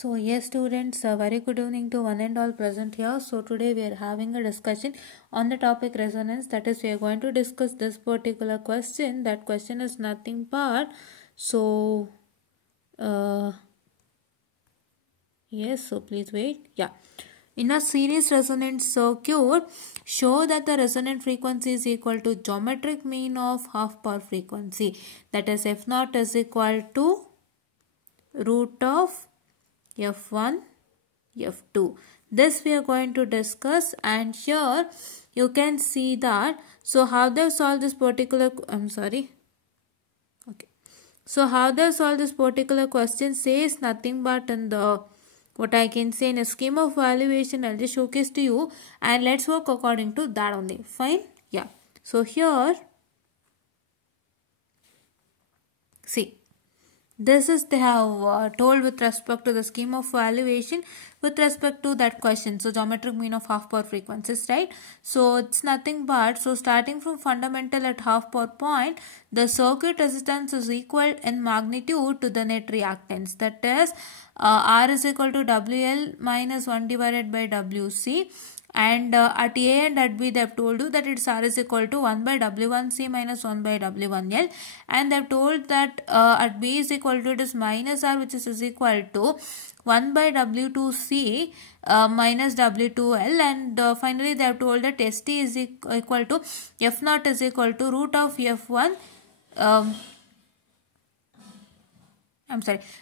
So yes students, a very good evening to one and all present here. So today we are having a discussion on the topic resonance. That is, we are going to discuss this particular question. That question is nothing but, yes, so please wait. Yeah. In a series resonant circuit, show that the resonant frequency is equal to geometric mean of half power frequency. That is, F0 is equal to root of F1, F2. This we are going to discuss, and here you can see that. So how they solve this particular, So how they solve this particular question says nothing but in the, what I can say, in a scheme of evaluation, I'll just showcase to you and let's work according to that only. Fine? Yeah. So here, see. This is they have told with respect to the scheme of evaluation with respect to that question. So geometric mean of half power frequencies, right? So it's nothing but, so starting from fundamental at half power point, the circuit resistance is equal in magnitude to the net reactance. That is R is equal to WL minus 1 divided by WC. And at A and at B they have told you that its R is equal to 1 by W1C minus 1 by W1L, and they have told that at B is equal to, it is minus R, which is equal to 1 by W2C minus W2L, and finally they have told that ST is equal to F0 is equal to root of F1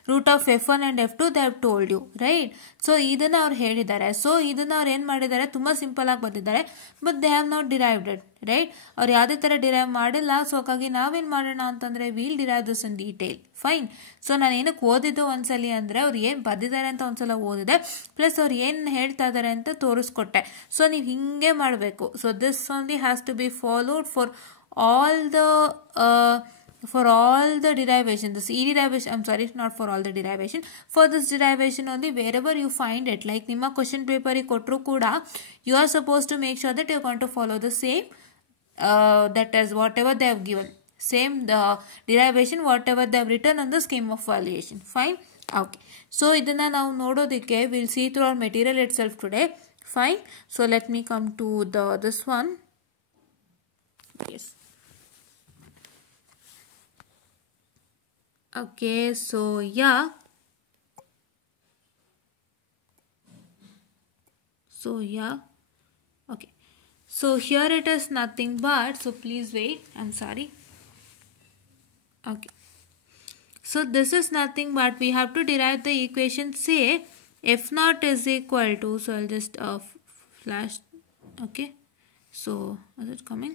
root of F1 and F2 they have told you, right? So ಇದನ್ನ ಅವರು ಹೇಳಿದ್ದಾರೆ. ಸೊ ಇದನ್ನ ಅವ್ರು ಏನು ಮಾಡಿದ್ದಾರೆ, ತುಂಬ ಸಿಂಪಲ್ ಆಗಿ ಬರ್ತಿದ್ದಾರೆ, but they have not derived it, right? ಅವ್ರು ಯಾವುದೇ ಥರ ಡಿರೈವ್ ಮಾಡಿಲ್ಲ. ಸೊ ಹಾಗಾಗಿ ನಾವೇನು ಮಾಡೋಣ ಅಂತಂದರೆ, wheel derive this in detail. Fine. So ನಾನು ಏನಕ್ಕೆ ಓದಿದ್ದು ಒಂದ್ಸಲಿ ಅಂದರೆ, ಅವ್ರು ಏನು ಬರ್ದಿದ್ದಾರೆ ಅಂತ ಒಂದ್ಸಲ ಓದಿದೆ, ಪ್ಲಸ್ ಅವ್ರು ಏನು ಹೇಳ್ತಾ ಇದ್ದಾರೆ ಅಂತ ತೋರಿಸ್ಕೊಟ್ಟೆ. ಸೊ ನೀವು ಹಿಂಗೆ ಮಾಡಬೇಕು. So this only has to be followed for all the derivation, this E derivation, I'm sorry, not for all the derivation, for this derivation only, wherever you find it, like ನಿಮ್ಮ question paper ಕೊಟ್ಟರು ಕೂಡ, you are supposed to make sure that you are going to follow the same, that is whatever they have given, same the derivation, whatever they have written on the scheme of evaluation. Fine? Okay. So ಇದನ್ನ ನಾವು ನೋಡೋದಕ್ಕೆ, we'll see through our material itself today. Fine? So let me come to this one. Yes. Okay, so yeah. Okay. So here it is nothing but, so please wait, I'm sorry. Okay. So this is nothing but, we have to derive the equation, say F0 is equal to, so I'll just flash. Okay. So is it coming?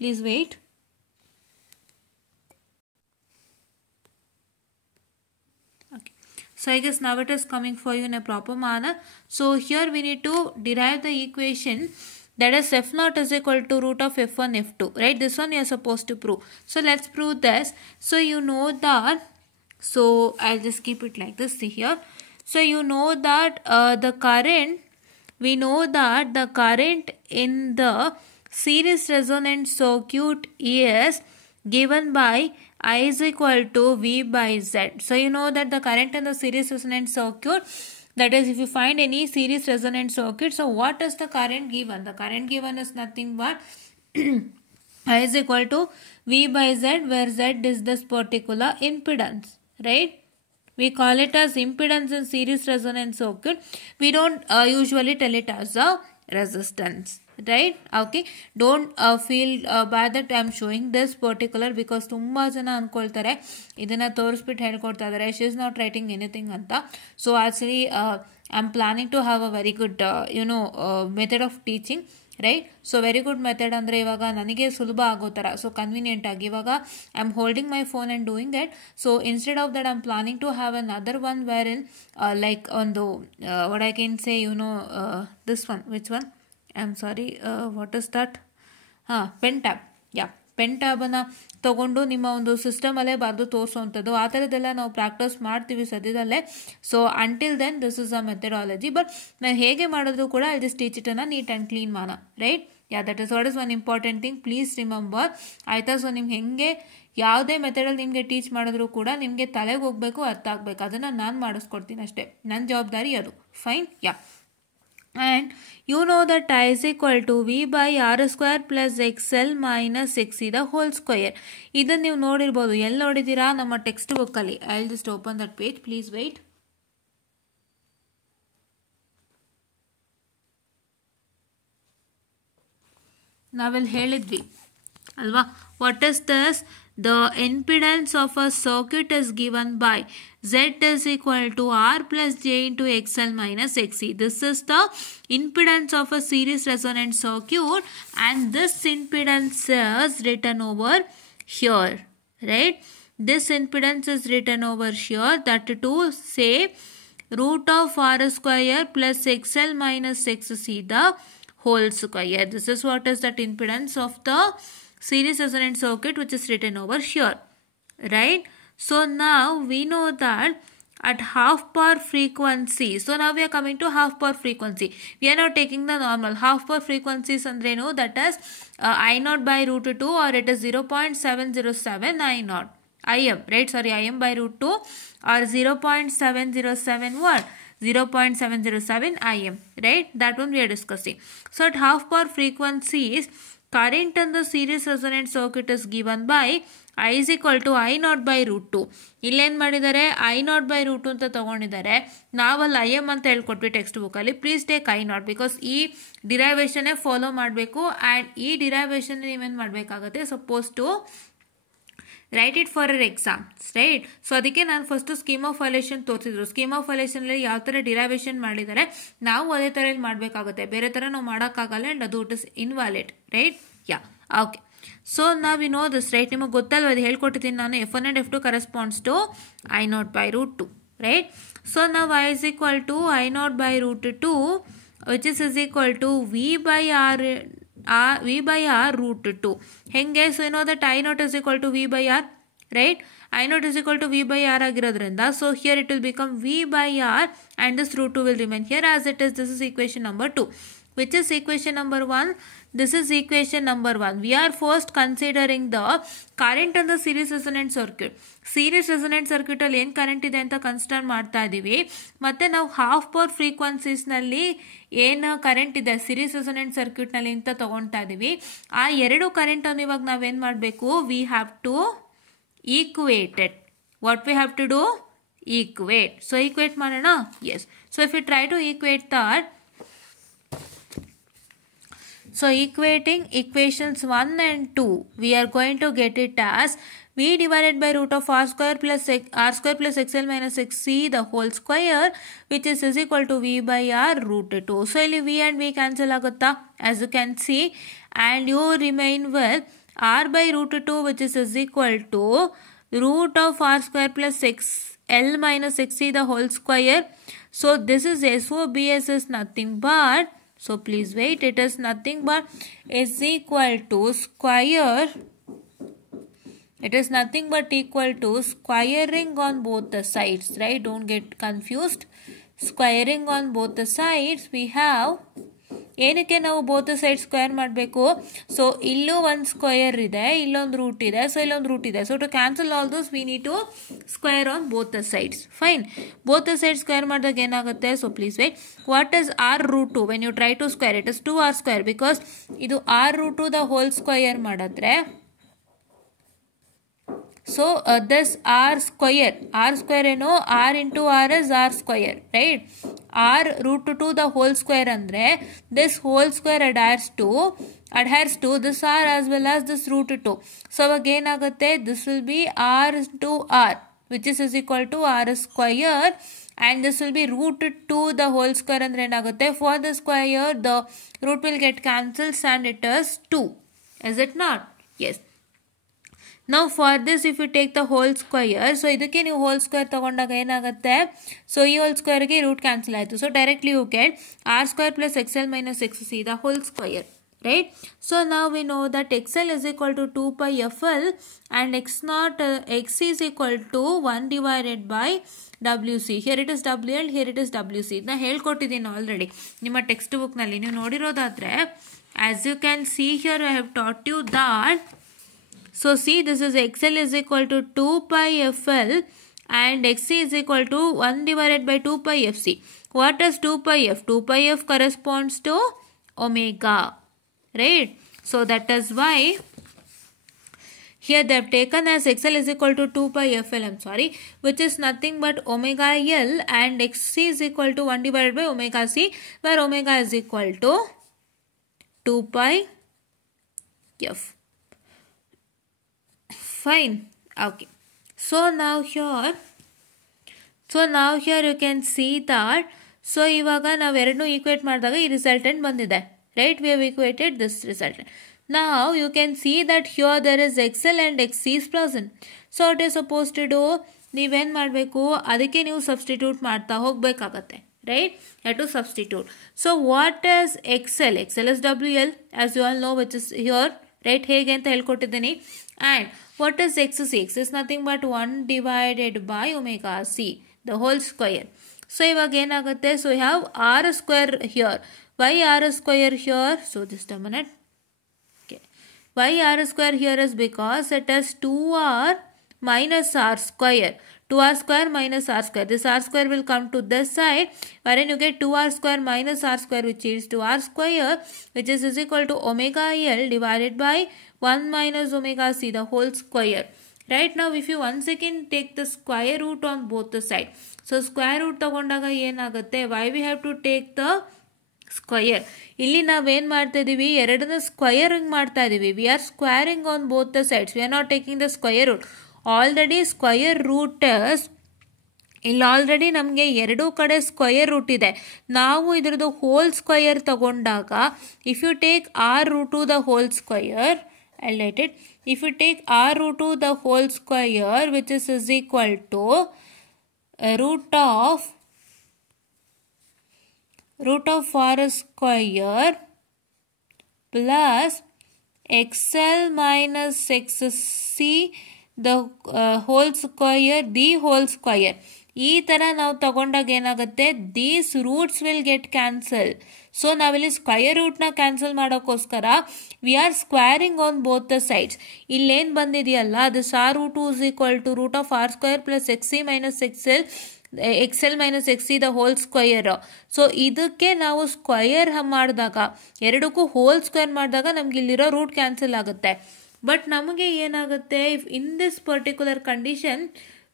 Please wait. So I guess now it is coming for you in a proper manner. So here we need to derive the equation, that is F0 is equal to root of F1 F2, right? This one you are supposed to prove. So let's prove this. So you know that, so I'll just keep it like this, see here. So you know that the current, we know that the current in the series resonant circuit is given by I is equal to V by Z. So you know that the current in the series resonant circuit, that is, if you find any series resonant circuit, so what is the current given? The current given is nothing but I is equal to V by Z, where Z is this particular impedance, right? We call it as impedance in series resonant circuit. We don't usually tell it as a resistance, right? Okay, don't feel bad that I am showing this particular, because ತುಂಬಾ ಜನ ಅನ್ಕೊಳ್ತಾರೆ ಇದನ್ನ ತೋರಿಸ್ಬಿಟ್ಟು ಹೇಳ್ಕೊಡ್ತಾ ಇದ್ದಾರೆ, she is not writing anything ಅಂತ. So actually I am planning to have a very good method of teaching, right? So very good method ಅಂದರೆ ಇವಾಗ ನನಗೆ ಸುಲಭ ಆಗೋ ಥರ, ಸೊ ಕನ್ವೀನಿಯೆಂಟ್ ಆಗಿ ಇವಾಗ I am holding my phone and doing that. So instead of that I am planning to have an other one where in like ಒಂದು what I can say this one, which one, I'm sorry, what is that? Pen tab. Yeah, pen ಟ್ಯಾಬನ್ನು ತೊಗೊಂಡು ನಿಮ್ಮ ಒಂದು ಸಿಸ್ಟಮಲ್ಲೇ ಬರೆದು ತೋರಿಸೋವಂಥದ್ದು, ಆ ಥರದ್ದೆಲ್ಲ ನಾವು ಪ್ರಾಕ್ಟೀಸ್ ಮಾಡ್ತೀವಿ ಸದ್ಯದಲ್ಲೇ. So until then this is a methodology, but ನಾನು ಹೇಗೆ ಮಾಡಿದ್ರು ಕೂಡ ಐ ಜಸ್ಟ್ ಟೀಚ್ ಇಟ್ ಅನ್ನ ನೀಟ್ ಆ್ಯಂಡ್ ಕ್ಲೀನ್ ಮಾನ, right? Yeah that is what is one important thing, please remember ಆಯಿತಾ. ಸೊ ನಿಮ್ಗೆ ಹೆಂಗೆ ಯಾವುದೇ ಮೆಥಡಲ್ಲಿ ನಿಮಗೆ ಟೀಚ್ ಮಾಡಿದ್ರು ಕೂಡ ನಿಮಗೆ ತಲೆಗೆ ಹೋಗಬೇಕು, ಅರ್ಥ ಆಗಬೇಕು. ಅದನ್ನು ನಾನು ಮಾಡಿಸ್ಕೊಡ್ತೀನಿ ಅಷ್ಟೇ, ನನ್ನ ಜವಾಬ್ದಾರಿ ಅದು. ಫೈನ್, ಯಾ. And you know that I is equal to v by r square plus xl minus xc the whole square. ಇದನ್ನು ನೀವು ನೋಡಿರ್ಬೋದು. ಎಲ್ಲಿ ನೋಡಿದ್ದೀರಾ? ನಮ್ಮ ಟೆಕ್ಸ್ಟ್ ಬುಕ್ಕಲ್ಲಿ. I will just open that page, please wait. ನಾವೆಲ್ಲಿ ಹೇಳಿದ್ವಿ ಅಲ್ವಾ? What is this? The impedance of a circuit is given by Z is equal to R plus J into XL minus XC. This is the impedance of a series resonant circuit, and this impedance is written over here, right? This impedance is written over here, that to say root of R square plus XL minus XC the whole square. This is what is that impedance of the series resonant circuit, which is written over here, right? So now we know that at half power frequency, so now we are coming to half power frequency. We are not taking the normal half power frequencies andrenu, that is I naught by root 2, or it is 0.707 I naught Im, right? Sorry, Im by root 2 or 0.707 what? 0.707 Im, right? That one we are discussing. So at half power frequencies, current in the series resonant circuit is given by I is equal to I naught by root 2. ಇಲ್ಲೇನು ಮಾಡಿದ್ದಾರೆ? I naught by root 2 ಅಂತ ತಗೊಂಡಿದ್ದಾರೆ. ನಾವಲ್ಲಿ IM ಅಂತ ಹೇಳ್ಕೊಟ್ವಿ text ಬುಕ್ಕಲ್ಲಿ. Please take I naught, because ಈ ಡಿರೈವೇಷನ್ನೇ ಫಾಲೋ ಮಾಡಬೇಕು. ಆ್ಯಂಡ್ ಈ ಡಿರೈವೇಷನ್ ನೀವೇನು ಮಾಡಬೇಕಾಗುತ್ತೆ? Suppose to write it for your exams, right? So ಅದಕ್ಕೆ ನಾನು ಫಸ್ಟು ಸ್ಕೀಮ್ ಆಫ್ ಫೈಲೇಷನ್ ತೋರಿಸಿದ್ರು. ಸ್ಕೀಮ್ ಆಫ್ ಫೈಲೇಷನಲ್ಲಿ ಯಾವ ಥರ ಡಿರೈವೇಷನ್ ಮಾಡಿದ್ದಾರೆ ನಾವು ಅದೇ ಥರ ಇಲ್ಲಿ ಮಾಡಬೇಕಾಗುತ್ತೆ. ಬೇರೆ ಥರ ನಾವು ಮಾಡೋಕ್ಕಾಗಲ್ಲ, ಆ್ಯಂಡ್ ಅದು it is invalid, right? Yeah, okay. So ನಾವು ವಿ ನೋ ದಿಸ್, ರೈಟ್? ನಿಮಗೆ ಗೊತ್ತಲ್ವ, ಅದು ಹೇಳ್ಕೊಟ್ಟಿದ್ದೀನಿ ನಾನು. F1 and F2 corresponds to I naught by root 2, ರೈಟ್? ಸೊ ನಾವು I is equal to I naught by root 2, which is equal to V by R root 2. ಹೆಂಗೆ? So you know that I naught is equal to V by R, right? I naught is equal to V by R ಆಗಿರೋದ್ರಿಂದ, so here it will become V by R, and this root 2 will remain here as it is. This is equation number 2. Which is equation number 1? This is equation number 1. We are first considering the current in the series resonant circuit. Series resonant circuit ಅಲ್ಲಿ ಏನು ಕರೆಂಟ್ ಇದೆ ಅಂತ ಕನ್ಸಿಡರ್ ಮಾಡ್ತಾ ಇದ್ದೀವಿ. ಮತ್ತು ನಾವು half power ಫ್ರೀಕ್ವೆನ್ಸೀಸ್ನಲ್ಲಿ ಏನು ಕರೆಂಟ್ ಇದೆ ಸಿರೀಸ್ ರೆಸೊನೆಂಟ್ ಸರ್ಕ್ಯೂಟ್ನಲ್ಲಿ ಅಂತ ತೊಗೊಳ್ತಾ ಇದ್ದೀವಿ. ಆ ಎರಡು ಕರೆಂಟನ್ನು ಇವಾಗ ನಾವೇನು ಮಾಡಬೇಕು? We have to equate it. What we have to do? Equate. So equate ಮಾಡೋಣ? Yes. So if you try to equate that, so equating equations 1 and 2, we are going to get it as V divided by root of R square plus XL minus XC the whole square, which is equal to V by R root 2. So ಇಲ್ಲಿ V and V cancel ಆಗುತ್ತಾ? As you can see, and you remain with R by root 2, which is equal to root of R square plus XL minus XC the whole square. So this is SOBS is nothing but, so please wait, it is nothing but is equal to square. It is nothing but equal to squaring on both the sides, right? Don't get confused. Squaring on both the sides, we have, ಏನಕ್ಕೆ ನಾವು both side square ಮಾಡಬೇಕು? ಸೊ ಇಲ್ಲೂ ಒಂದು ಸ್ಕ್ವೇರ್ ಇದೆ, ಇಲ್ಲೊಂದು root ಇದೆ, ಸೊ ಇಲ್ಲೊಂದು root ಇದೆ. So to cancel all those we need to square on both the sides. Fine. Both the side square ಮಾಡಿದಾಗ ಏನಾಗುತ್ತೆ? So please wait. What is R root 2? When you try to square it is 2R square, because ಇದು R root 2 the whole square ಮಾಡಿದ್ರೆ, so this R square ಏನು? R into R is R square, right? R root 2 the whole square andre, this whole square adheres to this R as well as this root 2. So again ಆಗುತ್ತೆ, this will be R into R, which is equal to R square, and this will be root 2 the whole square andre ಏನಾಗುತ್ತೆ? For the square the root will get cancelled and it is 2. Is it not? Yes. Now for this, if you take the whole square, so ಇದಕ್ಕೆ ನೀವು whole square ತಗೊಂಡಾಗ ಏನಾಗುತ್ತೆ? So ಈ whole squareಗೆ root cancel ಆಯಿತು. So directly you get R square plus XL minus XC the whole square, right? So now we know that XL is equal to 2 pi FL and X is equal to 1 divided by WC. Here it is WL, here it is WC. ಇದನ್ನ ಹೇಳ್ಕೊಟ್ಟಿದ್ದೀನಿ ಆಲ್ರೆಡಿ ನಿಮ್ಮ ಟೆಕ್ಸ್ಟ್ ಬುಕ್ನಲ್ಲಿ ನೀವು ನೋಡಿರೋದಾದರೆ. As you can see here, I have taught you that. So see, this is XL is equal to 2 pi FL and XC is equal to 1 divided by 2 pi FC. What is 2 pi F? 2 pi F corresponds to omega, right? So that is why here they have taken as XL is equal to 2 pi FL, which is nothing but omega L, and XC is equal to 1 divided by omega C, where omega is equal to 2 pi F. Fine. Okay. So now here you can see that. So ಇವಾಗ ನಾವು ಎರಡನ್ನೂ ಈಕ್ವೇಟ್ ಮಾಡಿದಾಗ ಈ ರಿಸಲ್ಟೆಂಟ್ ಬಂದಿದೆ, right? We have equated this resultant. Now you can see that here there is XL and XC is present. So what is supposed to do? ನೀವೇನು ಮಾಡಬೇಕು, ಅದಕ್ಕೆ ನೀವು ಸಬ್ಸ್ಟಿಟ್ಯೂಟ್ ಮಾಡ್ತಾ ಹೋಗಬೇಕಾಗತ್ತೆ, right? You have to substitute. So what is XL? XL is WL, as you all know, which is here, right? ಹೇಗೆ ಅಂತ ಹೇಳ್ಕೊಟ್ಟಿದ್ದೀನಿ. And what is XC? X is nothing but 1 divided by omega C, the whole square. So ಇವಾಗ ಏನಾಗುತ್ತೆ? So we have R square here. Why R square here? So just a minute. Okay. Why R square here is because it is 2R minus R square. 2R square minus R square. This R square will come to this side, wherein you get 2R square minus R square, which is 2R square, which is equal to omega L divided by 1 minus omega C, the whole square. Right now, if you once again take the square root on both the sides. So square root ತಗೊಂಡಾಗ ಏನಾಗುತ್ತೆ? Why we have to take the square? ಇಲ್ಲಿ ನಾವೇನು ಮಾಡ್ತಾ ಇದೀವಿ? ಎರಡನ್ನ ಸ್ಕ್ವಯರಿಂಗ್ ಮಾಡ್ತಾ ಇದೀವಿ. We are squaring on both the sides. We are not taking the square root. Already square root is ಇಲ್ಲಿ ಆಲ್ರೆಡಿ ನಮಗೆ ಎರಡೂ ಕಡೆ ಸ್ಕ್ವಯರ್ ರೂಟ್ ಇದೆ. ನಾವು ಇದರದ್ದು ಹೋಲ್ ಸ್ಕ್ವಯರ್ ತಗೊಂಡಾಗ if you take R root to the whole square, I'll write it. If you take r root to the whole square, which is equal to root of r square plus xl minus xc the whole square. ಈ ಥರ ನಾವು ತಗೊಂಡಾಗ ಏನಾಗುತ್ತೆ? These roots will get cancel. So ನಾವಿಲ್ಲಿ square ರೂಟ್ನ cancel ಮಾಡೋಕ್ಕೋಸ್ಕರ we are squaring on both the sides. ಇಲ್ಲೇನು ಬಂದಿದೆಯಲ್ಲ, this R root is equal to root of R square plus XC minus XL minus XC the whole square. So ಇದಕ್ಕೆ ನಾವು ಸ್ಕ್ವಯರ್ ಮಾಡಿದಾಗ, ಎರಡಕ್ಕೂ whole square ಮಾಡಿದಾಗ ನಮ್ಗೆ ಇಲ್ಲಿರೋ ರೂಟ್ ಕ್ಯಾನ್ಸಲ್ ಆಗುತ್ತೆ. ಬಟ್ ನಮಗೆ ಏನಾಗುತ್ತೆ, if in this particular condition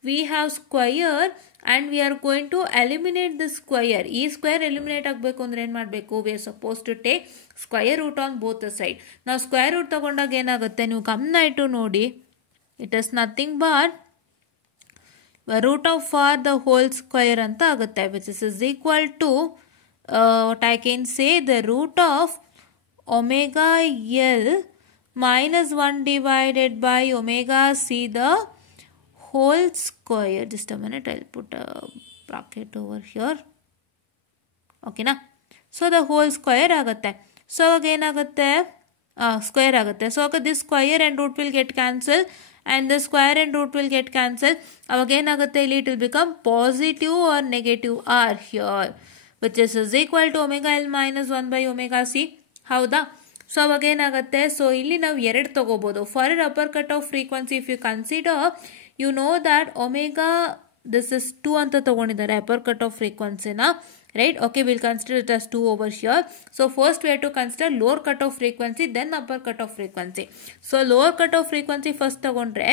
we have square and we are going to eliminate the square. ಈ ಸ್ಕ್ವೇರ್ ಎಲಿಮಿನೇಟ್ ಆಗಬೇಕು ಅಂದ್ರೆ ಏನು ಮಾಡಬೇಕು? we are supposed to take square root on both the side. ನಾವು square root ತಗೊಂಡಾಗ ಏನಾಗುತ್ತೆ? ನೀವು ಗಮನ ಇಟ್ಟು ನೋಡಿ, it is nothing but root of r the whole square ಅಂತ ಆಗುತ್ತೆ, which is equal to what I can say, the root of omega L minus 1 divided by omega C the whole square. Just a minute, I'll put a bracket over here. Okay na? So the whole square ಆಗುತ್ತೆ. So again ಆಗುತ್ತೆ, square ಆಗುತ್ತೆ. So this square and root will get cancelled and the square and root will get cancelled. ಅವಾಗ ಏನಾಗುತ್ತೆ? ಇಲ್ಲಿ it will become positive or negative r here, which is equal to omega L minus 1 by omega C. ಹೌದಾ? So ಅವಾಗ ಏನಾಗುತ್ತೆ? So ಇಲ್ಲಿ ನಾವು ಎರಡು ತಗೋಬಹುದು. For upper cut off frequency if you consider, you know that omega, this is 2 ಅಂತ ತಗೊಂಡಿದ್ದಾರೆ upper cut of frequency na, right? Okay, we'll consider it as 2 over here. So first we have to consider lower cut of frequency, then upper cut of frequency. So lower cut of frequency first ತಗೊಂಡ್ರೆ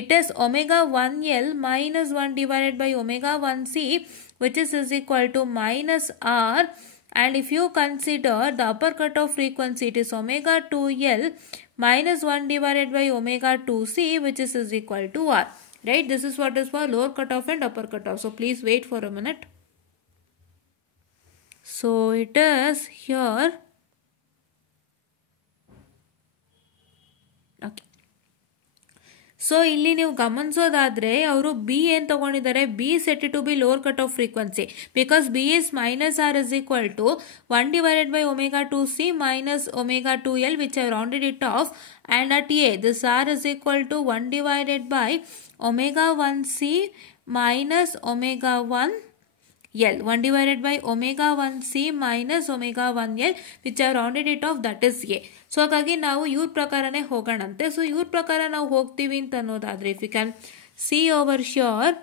it is omega 1L minus 1 divided by omega 1C, which is equal to minus R. And if you consider the upper cut of frequency, it is omega 2L minus 1 divided by omega 2C, which is equal to R. Right? This is what is for lower cutoff and upper cutoff. So please wait for a minute. So it is here. Okay. So ಇಲ್ಲಿ ನೀವು ಗಮನಿಸೋದಾದ್ರೆ ಅವರು B ಏನು ತಗೊಂಡಿದ್ದಾರೆ, B set to B lower cut off frequency because B is minus R is equal to 1 divided by omega 2c minus omega 2l which I rounded it off, and at a this r is equal to 1 divided by omega 1c minus omega 1 L 1 divided by omega 1c minus omega 1L which I rounded it off, that is A. So ಹಾಗಾಗಿ ನಾವು ಇವ್ರ ಪ್ರಕಾರನೇ ಹೋಗೋಣಂತೆ. ಸೊ ಇವ್ರ ಪ್ರಕಾರ ನಾವು ಹೋಗ್ತೀವಿ ಅಂತ ಅನ್ನೋದಾದ್ರೆ if you can see over sure,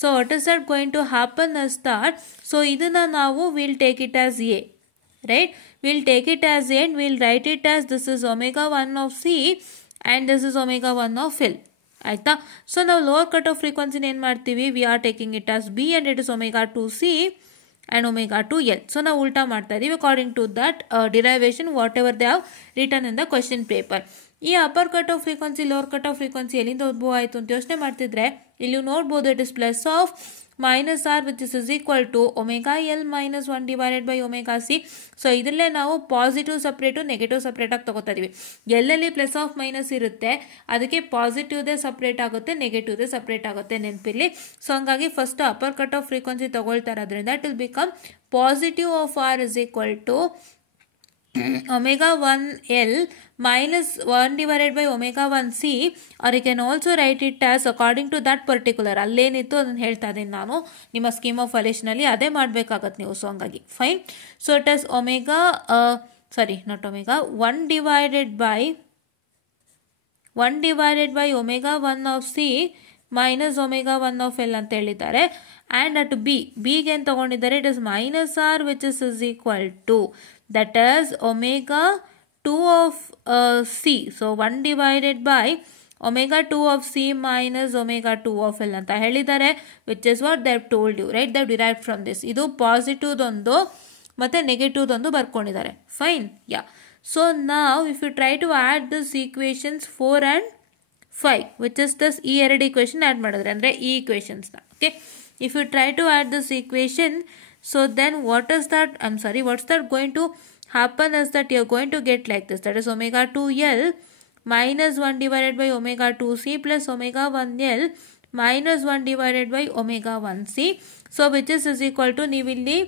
so what is that going to happen is that, so ಇದನ್ನ ನಾವು will take it as A, right, will take it as A and will write it as this is omega 1 of C and this is omega 1 of L. ಆಯ್ತಾ? So ನಾವು lower cut off ಫ್ರೀಕ್ವೆನ್ಸಿನ ಏನು ಮಾಡ್ತೀವಿ, we are taking it as B and it is omega 2c and omega 2l. So ನಾವು ಉಲ್ಟಾ ಮಾಡ್ತಾ ಇದೀವಿ according to that derivation whatever they have written in the question paper. ಈ upper cut off frequency lower cut off frequency ಎಲ್ಲಿಂದ ಉದ್ಭವ ಆಯಿತು ಅಂತ ಯೋಚನೆ ಮಾಡ್ತಿದ್ರೆ ಇಲ್ಲಿ ನೋಡ್ಬೋದು, it is plus of minus R which is equal to omega L minus 1 divided by omega c. So ಇದರಲ್ಲೇ ನಾವು ಪಾಸಿಟಿವ್ ಸಪ್ರೇಟು ನೆಗೆಟಿವ್ ಸಪ್ರೇಟ್ ಆಗಿ ತಗೋತಾ ಇದೀವಿ. ಎಲ್ಲೆಲ್ಲಿ ಪ್ಲಸ್ ಆಫ್ ಮೈನಸ್ ಇರುತ್ತೆ ಅದಕ್ಕೆ ಪಾಸಿಟಿವ್ದೇ ಸಪ್ರೇಟ್ ಆಗುತ್ತೆ, ನೆಗೆಟಿವ್ದೇ ಸಪ್ರೇಟ್ ಆಗುತ್ತೆ ನೆನಪಿರಲಿ. ಸೊ ಹಂಗಾಗಿ first upper cut off frequency ತಗೊಳ್ತಾ ಇರೋದ್ರಿಂದ it will become positive of R is equal to omega 1L minus 1 divided by omega 1C, or you can also write it as according to that particular, ಅಲ್ಲೇನಿತ್ತು ಅದನ್ನು ಹೇಳ್ತಾ ಇದ್ದೀನಿ ನಾನು, ನಿಮ್ಮ scheme of ಅಲಿಷನಲ್ಲಿ ಅದೇ ಮಾಡಬೇಕಾಗತ್ತೆ ನೀವು. ಸೊ ಹಂಗಾಗಿ fine. So it is omega not omega 1 divided by omega 1 of C minus omega 1 of L ಅಂತ ಹೇಳಿದ್ದಾರೆ. ಆ್ಯಂಡ್ ಅಟ್ ಬಿಗೆ ಏನು ತಗೊಂಡಿದ್ದಾರೆ, it is minus R which is equal to that is omega 2 of C. So 1 divided by omega 2 of C minus omega 2 of L ಅಂತ ಹೇಳಿದ್ದಾರೆ, which is what they have told you, right? They have derived from this. ಇದು positive ದೊಂದು ಮತ್ತೆ negative ದೊಂದು ಬರ್ಕೊಂಡಿದ್ದಾರೆ. Fine, yeah. So ನಾವು if you try to add this equations 4 and 5 which is this ಈ ಎರಡು ಈಕ್ವೇಶನ್ ಆ್ಯಡ್ ಮಾಡಿದ್ರೆ ಅಂದರೆ ಈ ಈಕ್ವೇಶನ್ಸ್ನ, okay. If you try to add this equation, so then what's that going to happen is that you're going to get like this, that is omega 2L minus 1 divided by omega 2C plus omega 1L minus 1 divided by omega 1C. So which is equal to, ನೀವು ಇಲ್ಲಿ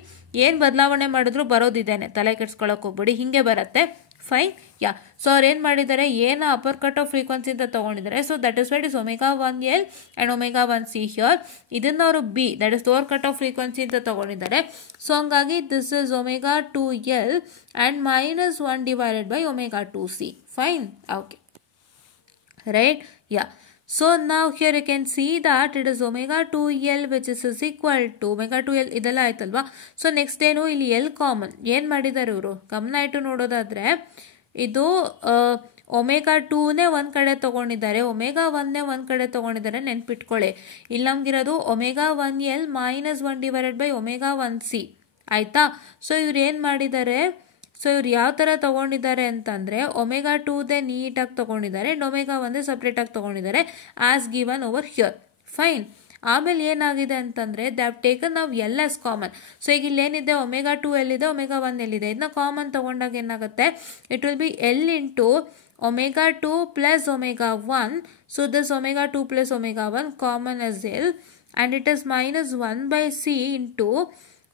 ಏನು ಬದಲಾವಣೆ ಮಾಡಿದ್ರು ಬರೋದಿದ್ದೇನೆ, ತಲೆ ಕೆಡ್ಸ್ಕೊಳಕ್ಕೆ ಹೋಗ್ಬೇಡಿ, ಹಿಂಗೆ ಬರುತ್ತೆ. Fine, yeah. ಸೊ ಅವ್ರು ಏನು ಮಾಡಿದ್ದಾರೆ, ಏನ ಅಪ್ಪರ್ ಕಟ್ ಆಫ್ ಫ್ರೀಕ್ವೆನ್ಸಿ ಅಂತ ತಗೊಂಡಿದ್ದಾರೆ. So that is white is omega 1L and omega 1C here. ಇದನ್ನು ಅವರು be that is lower cut off frequency ಅಂತ ತಗೊಂಡಿದ್ದಾರೆ. ಸೊ ಹಂಗಾಗಿ this is omega 2L and minus 1 divided by omega 2C. Fine, okay, right, yeah. So now here you can see that it is omega 2L which is equal to omega 2L ಇದೆಲ್ಲ ಆಯ್ತಲ್ವಾ. So next ಏನು, ಇಲ್ಲಿ L common ಏನು ಮಾಡಿದ್ದಾರೆ ಇವರು, ಗಮನ ಇಟ್ಟು ನೋಡೋದಾದ್ರೆ ಇದು ಒಮೆಗಾ 2ನೇ ಒಂದು ಕಡೆ ತೊಗೊಂಡಿದ್ದಾರೆ, ಒಮೆಗಾ 1ನೇ ಒಂದು ಕಡೆ ತೊಗೊಂಡಿದ್ದಾರೆ, ನೆನ್ಪಿಟ್ಕೊಳ್ಳಿ. ಇಲ್ಲಿ ನಮಗಿರೋದು omega 1L minus 1 divided by omega 1C, ಆಯಿತಾ. ಸೊ ಇವ್ರು ಏನು ಮಾಡಿದ್ದಾರೆ, ಸೊ ಇವ್ರು ಯಾವ ಥರ ತೊಗೊಂಡಿದ್ದಾರೆ ಅಂತಂದರೆ ಒಮೆಗಾ 2ದೇ ನೀಟಾಗಿ ತೊಗೊಂಡಿದ್ದಾರೆ ಆ್ಯಂಡ್ ಒಮೆಗಾ 1ದೇ ಸಪ್ರೇಟಾಗಿ ತೊಗೊಂಡಿದ್ದಾರೆ as given over here. Fine. ಆಮೇಲೆ ಏನಾಗಿದೆ ಅಂತಂದರೆ ದೇ ಹ್ಯಾವ್ ಟೇಕನ್ ನಾವು ಎಲ್ ಎಸ್ ಕಾಮನ್. ಸೊ ಈಗ ಇಲ್ಲಿ ಏನಿದೆ, ಒಮೆಗಾ 2L ಇದೆ, ಒಮೆಗಾ 1L ಇದೆ, ಇದನ್ನ ಕಾಮನ್ ತೊಗೊಂಡಾಗ ಏನಾಗುತ್ತೆ, it will be L into omega 2 plus omega 1. So this omega 2 plus omega 1 common as L, and it is minus 1 by C into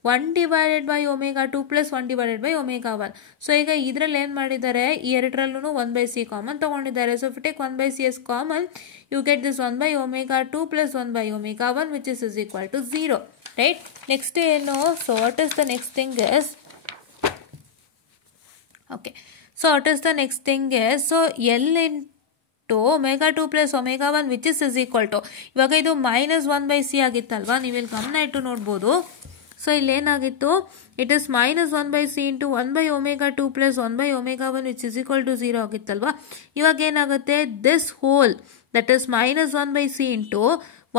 1 divided by omega 2 plus 1 divided by omega 1. So ಈಗ ಇದರಲ್ಲಿ ಏನು ಮಾಡಿದ್ದಾರೆ, ಈ ಎರಡರಲ್ಲೂ 1 by C common ತೊಗೊಂಡಿದ್ದಾರೆ. So if take 1 by C as common, you get this 1 by omega 2 plus 1 by omega 1 which is equal to 0, right? Next ಏನು, so what is the next thing is, okay, so what is the next thing is, so L into omega 2 plus omega 1 which is equal to, ಇವಾಗ ಇದು ಮೈನಸ್ 1 by C ಆಗಿತ್ತಲ್ವಾ, ನೀವು ಇಲ್ಲಿ ಗಮನ ಇಟ್ಟು ನೋಡ್ಬೋದು. So ಇಲ್ಲೇನಾಗಿತ್ತು, it is minus 1 by C into 1 by omega 2 plus 1 by omega 1 which is equal to 0 ಆಗಿತ್ತಲ್ವಾ. ಇವಾಗ ಏನಾಗುತ್ತೆ, this whole that is minus 1 by C into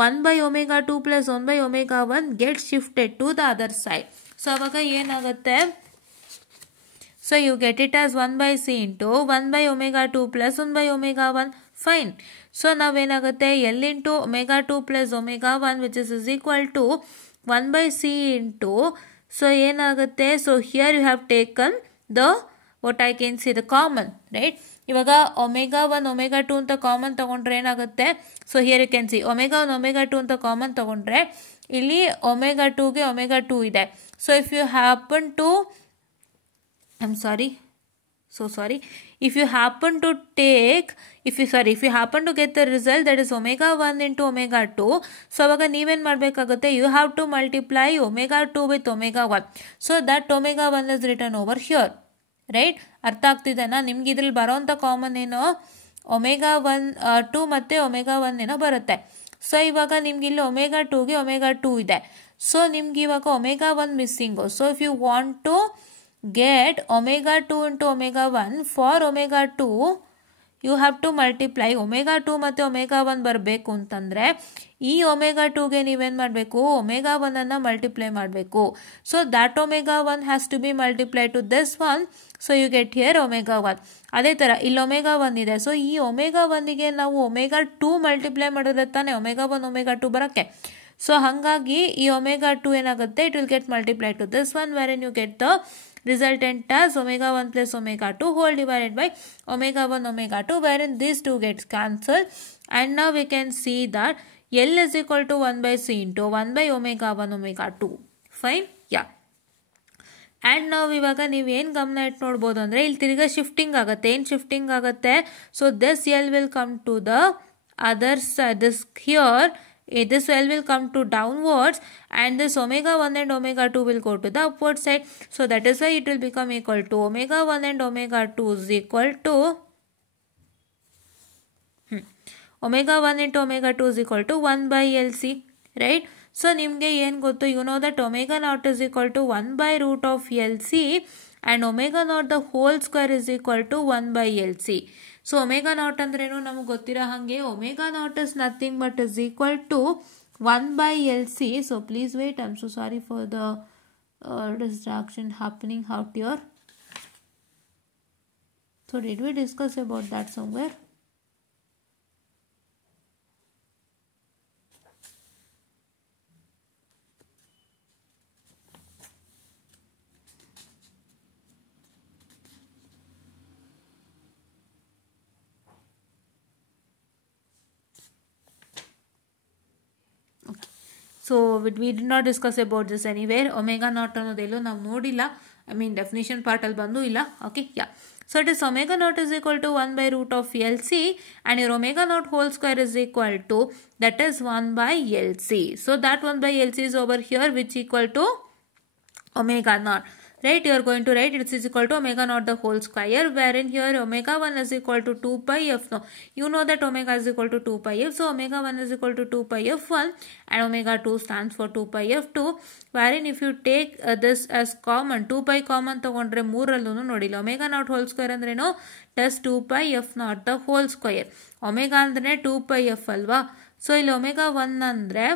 1 by omega 2 plus 1 by omega 1 get shifted to the other side. So ಅವಾಗ ಏನಾಗುತ್ತೆ, so you get it as 1 by C into 1 by omega 2 plus 1 by omega 1. Fine. So ನಾವೇನಾಗುತ್ತೆ, L into omega 2 plus omega 1 which is equal to 1 by C into, so ಏನಾಗುತ್ತೆ, so here you have taken the what I can say the common, right? ಇವಾಗ omega 1 omega 2 ಅಂತ common ತಗೊಂಡ್ರೆ ಏನಾಗುತ್ತೆ, so here you can see omega 1 omega 2 ಅಂತ common ತಗೊಂಡ್ರೆ ಇಲ್ಲಿ ಒಮೆಗಾ 2ಗೆ omega 2 ಇದೆ. So if you happen to if you happen to get the result that is omega 1 into omega 2, so ಅವಾಗ ನೀವೇನ್ ಮಾಡಬೇಕಾಗುತ್ತೆ, you have to multiply omega 2 with omega 1, so that omega 1 is written over here, right? ಅರ್ಥ ಆಗ್ತಿದೆನಾ ನಿಮ್ಗೆ? ಇದ್ರಲ್ಲಿ ಬರೋಂಥ ಕಾಮನ್ ಏನೋ ಒಮೆಗಾ 2 ಮತ್ತೆ ಒಮೆಗಾ 1 ಏನೋ ಬರುತ್ತೆ. ಸೊ ಇವಾಗ ನಿಮ್ಗೆ ಇಲ್ಲಿ ಒಮೆಗಾ 2ಗೆ ಒಮೆಗಾ 2 ಇದೆ. ಸೊ ನಿಮ್ಗೆ ಇವಾಗ omega 1 missing. So if you want to get omega 2 into omega 1 for omega 2 you have to multiply omega 2 ಮತ್ತೆ omega 1 ಬರಬೇಕು ಅಂತಂದ್ರೆ ಈ omega 2ಗೆ ನೀವೇನ್ ಮಾಡಬೇಕು, omega 1 ಅನ್ನ ಮಲ್ಟಿಪ್ಲೈ ಮಾಡಬೇಕು. So that omega 1 has to be multiplied to this one, so you get here omega 1. ಅದೇ ತರ ಇಲ್ಲಿ omega 1 ಇದೆ. ಸೊ ಈ omega 1ಗೆ ನಾವು omega 2 ಮಲ್ಟಿಪ್ಲೈ ಮಾಡಿದ್ರೆ ತಾನೆ omega 1 omega 2 ಬರಕ್ಕೆ. ಸೊ ಹಾಗಾಗಿ ಈ omega 2 ಏನಾಗುತ್ತೆ, it will get multiplied to this one wherein you get the resultant as omega 1 plus omega 2 whole divided by omega 1 omega 2, wherein these two gets cancelled, and now we can see that L is equal to 1 by C into 1 by omega 1 omega 2. Fine? Yeah. And now ಇವಾಗ ನೀವು ಏನು ಗಮನ ಇಟ್ಟು ನೋಡ್ಬೋದು ಅಂದರೆ ಇಲ್ಲಿ ತಿರ್ಗಾ ಶಿಫ್ಟಿಂಗ್ ಆಗುತ್ತೆ. ಏನು ಶಿಫ್ಟಿಂಗ್ ಆಗುತ್ತೆ? So this L will come to the other side, this here, this L will come to downwards, and this omega 1 and omega 2 will go to the upward side. So that is why it will become equal to omega 1 and omega 2 is equal to omega 1 into omega 2 is equal to 1 by LC, right? So ನಿಮಗೆ ಏನು ಗೊತ್ತು, you know that omega naught is equal to 1 by root of LC and omega naught the whole square is equal to 1 by LC. So omega not ಅಂದ್ರೇನು ನಮಗೆ ಗೊತ್ತಿರೋ ಹಾಗೆ omega not is nothing but is equal to 1 by LC. So please wait, I am so sorry for the distraction happening out here. So did we discuss about that somewhere? So we did not discuss about this anywhere. Omega naught ಅನ್ನೋದೆಲ್ಲೂ ನಾವು ನೋಡಿಲ್ಲ. I mean definition part ಅಲ್ಲಿ ಬಂದು ಇಲ್ಲ. Okay, yeah. So it is omega naught is equal to 1 by root of LC, and your omega naught whole square is equal to, that is 1 by LC. So that 1 by LC is over here, which equal to omega naught. Right, you are going to write it is equal to omega naught the whole square, wherein here omega 1 is equal to 2 pi f. No, you know that omega is equal to 2 pi f, so omega 1 is equal to 2 pi f1 and omega 2 stands for 2 pi f2, wherein if you take this as common, 2 pi common ತಗೊಂಡ್ರೆ ಮೂರಲ್ಲೂ ನೋಡಿಲ್ಲ. omega naught whole square ಅಂದ್ರೇನು, plus 2 pi f naught the whole square. omega ಅಂದ್ರೆ 2 pi f ಅಲ್ವಾ. ಸೊ ಇಲ್ಲಿ omega 1 ಅಂದ್ರೆ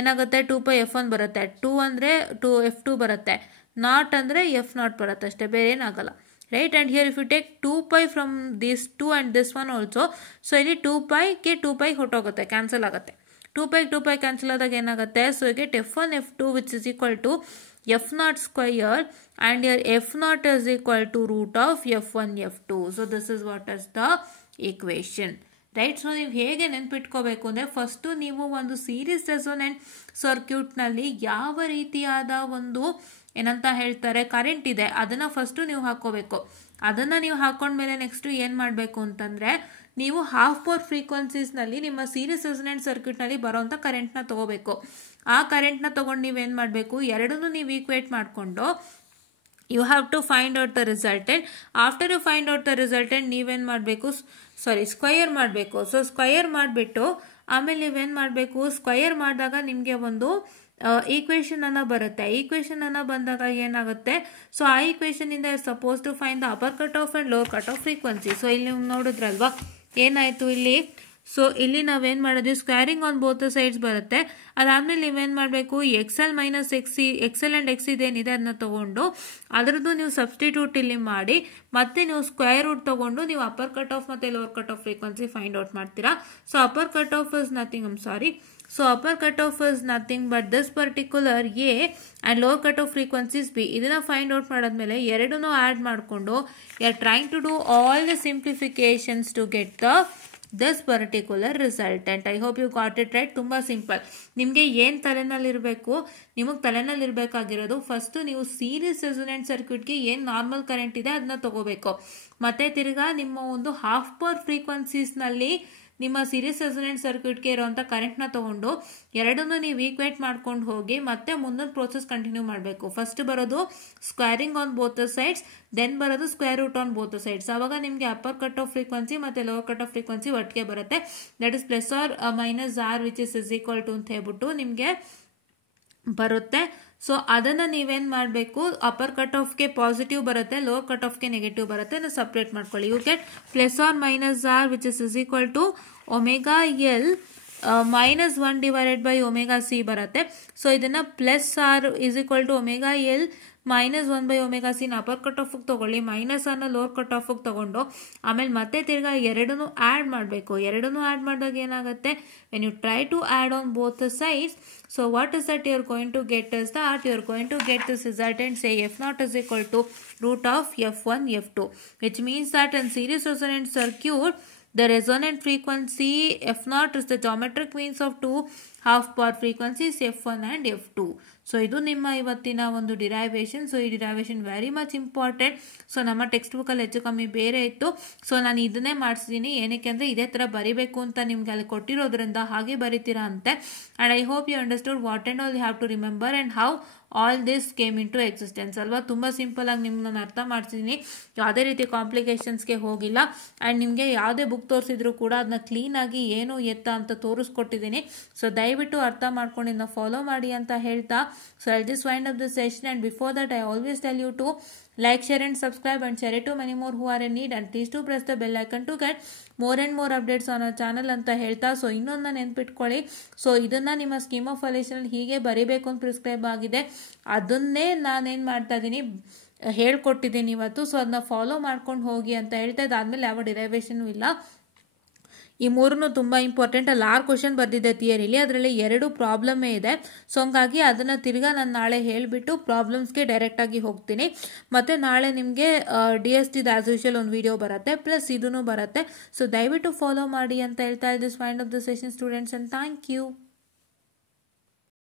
ಏನಾಗುತ್ತೆ, 2 pi f1 ಬರುತ್ತೆ, 2 ಅಂದ್ರೆ 2 f2 ಬರುತ್ತೆ, ನಾಟ್ ಅಂದರೆ ಎಫ್ ನಾಟ್ ಬರುತ್ತೆ ಅಷ್ಟೇ, ಬೇರೆ ಏನಾಗಲ್ಲ. Right, and here if you take 2 pi from this 2 and this one also, so ಇಲ್ಲಿ 2 piಗೆ 2 pi ಹೊಟ್ಟೋಗುತ್ತೆ, ಕ್ಯಾನ್ಸಲ್ ಆಗುತ್ತೆ. 2 pi ಕ್ಯಾನ್ಸಲ್ ಆದಾಗ ಏನಾಗುತ್ತೆ, so you get f1 f2 which is equal to f naught square, and your f naught is equal to root of f1 f2. So this is what is the equation. Right, so ನೀವು ಹೇಗೆ ನೆನ್ಪಿಟ್ಕೋಬೇಕು ಅಂದರೆ, ಫಸ್ಟು ನೀವು ಒಂದು series resonant ಸರ್ಕ್ಯೂಟ್ನಲ್ಲಿ ಯಾವ ರೀತಿಯಾದ ಒಂದು ಏನಂತ ಹೇಳ್ತಾರೆ ಕರೆಂಟ್ ಇದೆ ಅದನ್ನು ಫಸ್ಟು ನೀವು ಹಾಕ್ಕೋಬೇಕು. ಅದನ್ನು ನೀವು ಹಾಕ್ಕೊಂಡ್ಮೇಲೆ ನೆಕ್ಸ್ಟು ಏನು ಮಾಡಬೇಕು ಅಂತಂದರೆ, ನೀವು ಹಾಫ್ ಪವರ್ ಫ್ರೀಕ್ವೆನ್ಸೀಸ್ನಲ್ಲಿ ನಿಮ್ಮ ಸೀರೀಸ್ ರೆಸೊನೆಂಟ್ ಸರ್ಕ್ಯೂಟ್ನಲ್ಲಿ ಬರೋವಂಥ ಕರೆಂಟ್ನ ತೊಗೋಬೇಕು. ಆ ಕರೆಂಟ್ನ ತೊಗೊಂಡು ನೀವೇನು ಮಾಡಬೇಕು, ಎರಡನ್ನೂ ನೀವು ಈಕ್ವೇಟ್ ಮಾಡಿಕೊಂಡು you have to find out the resultant. After you find out the resultant, ನೀವೇನು ಮಾಡಬೇಕು, ಸ್ಕ್ವಯರ್ ಮಾಡಬೇಕು. ಸೊ ಸ್ಕ್ವಯರ್ ಮಾಡಿಬಿಟ್ಟು ಆಮೇಲೆ ನೀವೇನು ಮಾಡಬೇಕು, ಸ್ಕ್ವಯರ್ ಮಾಡಿದಾಗ ನಿಮಗೆ ಒಂದು ಈಕ್ವೇಷನ್ ಅನ್ನ ಬರುತ್ತೆ. ಈಕ್ವೇಷನ್ ಅನ್ನ ಬಂದಾಗ ಏನಾಗುತ್ತೆ, ಸೊ ಆ ಈಕ್ವೇಷನ್ ಇಂದ suppose to find the upper cut off and lower cut off frequency. So ಇಲ್ಲಿ ನೀವು ನೋಡಿದ್ರಲ್ವಾ ಏನಾಯ್ತು ಇಲ್ಲಿ, ಸೊ ಇಲ್ಲಿ ನಾವೇನು ಮಾಡಿದ್ವಿ, ಸ್ಕ್ವೇರಿಂಗ್ ಆನ್ ಬೋತ್ ಸೈಡ್ಸ್ ಬರುತ್ತೆ. ಅದಾದ್ಮೇಲೆ ನೀವೇನು ಮಾಡಬೇಕು, XL minus XC, XL and X ಇದೇನಿದೆ ಅದನ್ನ ತಗೊಂಡು ಅದರದ್ದು ನೀವು ಸಬ್ಸ್ಟಿಟ್ಯೂಟ್ ಇಲ್ಲಿ ಮಾಡಿ ಮತ್ತೆ ನೀವು ಸ್ಕ್ವೇರ್ ರೂಟ್ ತಗೊಂಡು ನೀವು ಅಪರ್ ಕಟ್ ಆಫ್ ಮತ್ತೆ lower cut off frequency find out ಮಾಡ್ತೀರಾ. So upper cut off is nothing, So upper cutoff is nothing but this particular A and lower cutoff frequencies B. ಇದನ್ನ find out ಮಾಡಾದ್ಮೇಲೆ ಎರಡನ್ನೂ add ಮಾಡಿಕೊಂಡು you are trying to do all the simplifications to get the this particular resultant. I hope you got it right. ತುಂಬ ಸಿಂಪಲ್. ನಿಮಗೆ ಏನು ತಲೆನಲ್ಲಿರಬೇಕು, ನಿಮಗೆ ತಲೆನಲ್ಲಿರಬೇಕಾಗಿರೋದು ಫಸ್ಟು ನೀವು ಸೀರೀಸ್ ರೆಸೊನೆಂಟ್ ಸರ್ಕ್ಯೂಟ್ಗೆ ಏನು ನಾರ್ಮಲ್ ಕರೆಂಟ್ ಇದೆ ಅದನ್ನ ತಗೋಬೇಕು. ಮತ್ತೆ ತಿರ್ಗಾ ನಿಮ್ಮ ಒಂದು ಹಾಫ್ ಪವರ್ ಫ್ರೀಕ್ವೆನ್ಸೀಸ್ನಲ್ಲಿ ನಿಮ್ಮ ಸೀರೀಸ್ ರೆಸೊನೆಂಟ್ ಸರ್ಕ್ಯೂಟ್ಗೆ ಇರುವಂಥ ಕರೆಂಟ್ನ ತೊಗೊಂಡು ಎರಡನ್ನೂ ನೀವು ಈಕ್ವೇಟ್ ಮಾಡ್ಕೊಂಡು ಹೋಗಿ ಮತ್ತೆ ಮುಂದಿನ ಪ್ರೋಸೆಸ್ ಕಂಟಿನ್ಯೂ ಮಾಡಬೇಕು. ಫಸ್ಟ್ ಬರೋದು squaring on both the sides, then ಬರೋದು square root on both the sides. ಆವಾಗ ನಿಮಗೆ ಅಪ್ಪರ್ ಕಟ್ ಆಫ್ ಫ್ರೀಕ್ವೆನ್ಸಿ ಮತ್ತು ಲೋವರ್ ಕಟ್ ಆಫ್ ಫ್ರೀಕ್ವೆನ್ಸಿ ಒಟ್ಟಿಗೆ ಬರುತ್ತೆ. That is plus R minus R which is equal to ಅಂತ ಹೇಳ್ಬಿಟ್ಟು ನಿಮಗೆ ಬರುತ್ತೆ. ಸೊ ಅದನ್ನು ನೀವೇನು ಮಾಡಬೇಕು, ಅಪ್ಪರ್ ಕಟ್ ಆಫ್ಗೆ ಪಾಸಿಟಿವ್ ಬರುತ್ತೆ, ಲೋವರ್ ಕಟ್ ಆಫ್ಗೆ ನೆಗೆಟಿವ್ ಬರುತ್ತೆ, ಅದನ್ನು ಸಪ್ರೇಟ್ ಮಾಡ್ಕೊಳ್ಳಿ. You get plus R minus R which is equal to omega L minus 1 divided by omega C ಬರುತ್ತೆ. ಸೊ ಇದನ್ನು plus R is equal to omega L minus 1 by omega ಸಿನ upper cut ಆಫಿಗೆ ತೊಗೊಳ್ಳಿ, minus ಅನ್ನ lower cut ಆಫಿಗೆ ತೊಗೊಂಡು ಆಮೇಲೆ ಮತ್ತೆ ತಿರ್ಗಾ ಎರಡನ್ನೂ ಆ್ಯಡ್ ಮಾಡಬೇಕು. ಎರಡನ್ನೂ ಆ್ಯಡ್ ಮಾಡಿದಾಗ ಏನಾಗುತ್ತೆ, when you try to add on both the sides, so what is that you are going to get is that you are going to get this resultant, say f0 is equal to root of f1 f2, which means that in series resonant circuit the resonant frequency f0 is the geometric means of two half power frequencies f1 and f2. So ಇದು ನಿಮ್ಮ ಇವತ್ತಿನ ಒಂದು derivation. So ಈ derivation very much important. So ನಮ್ಮ ಟೆಕ್ಸ್ಟ್ ಬುಕ್ಕಲ್ಲಿ ಹೆಚ್ಚು ಕಮ್ಮಿ ಬೇರೆ ಇತ್ತು. ಸೊ ನಾನು ಇದನ್ನೇ ಮಾಡಿಸಿದ್ದೀನಿ. ಏನಕ್ಕೆ ಅಂದರೆ ಇದೇ ಥರ ಬರಿಬೇಕು ಅಂತ ನಿಮ್ಗೆ ಅಲ್ಲಿ ಕೊಟ್ಟಿರೋದ್ರಿಂದ ಹಾಗೆ ಬರಿತೀರಾ ಅಂತೆ. And I hope you understood what and all you have to remember and how all this came into existence ಅಲ್ವಾ. ತುಂಬ ಸಿಂಪಲ್ ಆಗಿ ನಿಮ್ಗೆ ನಾನು ಅರ್ಥ ಮಾಡ್ತಿದ್ದೀನಿ, ಯಾವುದೇ ರೀತಿ ಕಾಂಪ್ಲಿಕೇಶನ್ಸ್ಗೆ ಹೋಗಿಲ್ಲ. ಆ್ಯಂಡ್ ನಿಮಗೆ ಯಾವುದೇ ಬುಕ್ ತೋರಿಸಿದ್ರು ಕೂಡ ಅದನ್ನ ಕ್ಲೀನಾಗಿ ಏನು ಎತ್ತ ಅಂತ ತೋರಿಸ್ಕೊಟ್ಟಿದ್ದೀನಿ. ಸೊ ದಯವಿಟ್ಟು ಅರ್ಥ ಮಾಡ್ಕೊಂಡು ಇದನ್ನ ಫಾಲೋ ಮಾಡಿ ಅಂತ ಹೇಳ್ತಾ, so I'll just wind up the session, and before that I always tell you to like, share and subscribe and share it to many more who are in need, and please do press the bell icon to get more and more updates on our channel ಅಂತ ಹೇಳ್ತಾ, ಸೊ ಇನ್ನೊಂದು ನೆನ್ಪಿಟ್ಕೊಳ್ಳಿ. ಸೊ ಇದನ್ನ ನಿಮ್ಮ scheme of ಫಾಲೇಷನ್ ಹೀಗೆ ಬರಿಬೇಕು ಅಂತ ಪ್ರಿಸ್ಕ್ರೈಬ್ ಆಗಿದೆ, ಅದನ್ನೇ ನಾನೇನು ಮಾಡ್ತಾ ಇದ್ದೀನಿ ಹೇಳ್ಕೊಟ್ಟಿದ್ದೀನಿ ಇವತ್ತು. ಸೊ ಅದನ್ನ ಫಾಲೋ ಮಾಡ್ಕೊಂಡು ಹೋಗಿ ಅಂತ ಹೇಳ್ತಾ, ಇದಾದ್ಮೇಲೆ ಯಾವ ಡಿರೈವೇಷನ್ ಇಲ್ಲ. ಈ ಮೂರನ್ನು ತುಂಬ ಇಂಪಾರ್ಟೆಂಟ್. ಅಲ್ಲಿ 6 ಕ್ವಶನ್ ಬರ್ದಿದೆ ಥಿಯರಿಲಿ, ಅದರಲ್ಲಿ 2 ಪ್ರಾಬ್ಲಮ್ಮೇ ಇದೆ. ಸೊ ಹಂಗಾಗಿ ಅದನ್ನು ತಿರ್ಗಾ ನಾನು ನಾಳೆ ಹೇಳಿಬಿಟ್ಟು ಪ್ರಾಬ್ಲಮ್ಸ್ಗೆ ಡೈರೆಕ್ಟಾಗಿ ಹೋಗ್ತೀನಿ. ಮತ್ತು ನಾಳೆ ನಿಮಗೆ DST ಆಸ್ ಯೂಶುವಲ್ ಒಂದು ವಿಡಿಯೋ ಬರುತ್ತೆ, ಪ್ಲಸ್ ಇದೂ ಬರುತ್ತೆ. ಸೊ ದಯವಿಟ್ಟು ಫಾಲೋ ಮಾಡಿ ಅಂತ ಹೇಳ್ತಾ, this wind off the session students, and thank you.